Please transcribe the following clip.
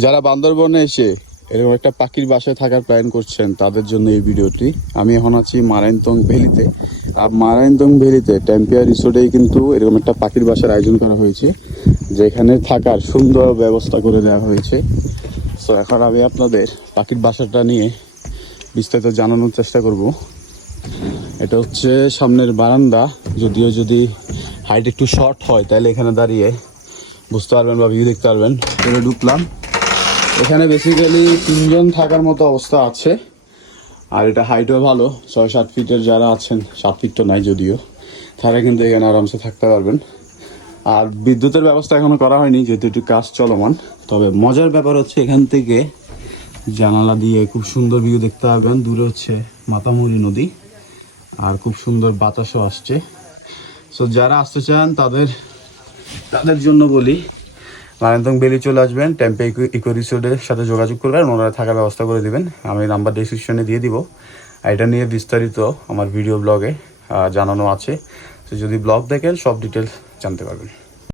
যারা বান্দরবনে এসে এরকম একটা পাখির বাসায় থাকার প্ল্যান করছেন তাদের জন্য এই ভিডিওটি। আমি এখন আছি মারাইনতং ভ্যালিতে। আর মারাইনতং ভ্যালিতে টেম্পিয়া রিসোর্টেই কিন্তু এরকম একটা পাখির বাসার আয়োজন করা হয়েছে, যেখানে থাকার সুন্দর ব্যবস্থা করে দেওয়া হয়েছে। সো এখন আমি আপনাদের পাখির বাসাটা নিয়ে বিস্তারিত জানানোর চেষ্টা করব। এটা হচ্ছে সামনের বারান্দা, যদিও যদি হাইট একটু শর্ট হয় তাহলে এখানে দাঁড়িয়ে বুঝতে পারবেন বা ভিউ দেখতে পারবেন। করে ঢুকলাম, এখানে বেসিক্যালি 3জন থাকার মতো অবস্থা আছে। আর এটা হাইটও ভালো, 6-7 ফিটের যারা আছেন, 7 ফিট তো নাই যদিও, তারা কিন্তু এখানে আরামসে থাকতে পারবেন। আর বিদ্যুতের ব্যবস্থা এখনো করা হয়নি যেহেতু একটু কাজ চলমান। তবে মজার ব্যাপার হচ্ছে এখান থেকে জানালা দিয়ে খুব সুন্দর ভিউ দেখতে পাবেন। দূরে হচ্ছে মাতামুহুরী নদী আর খুব সুন্দর বাতাসও আসছে। সো যারা আসতে চান তাদের জন্য বলি, মারাইনতং ভ্যালি চলে আসবেন, টেম্পে ইকো রিসোর্টের সাথে যোগাযোগ করবেন, ওনারা থাকার ব্যবস্থা করে দিবেন। আমি নাম্বার ডিসক্রিপশনে দিয়ে দিব। আর এটা নিয়ে বিস্তারিত আমার ভিডিও ব্লগে জানানো আছে। তো যদি ব্লগ দেখেন সব ডিটেলস জানতে পারবেন।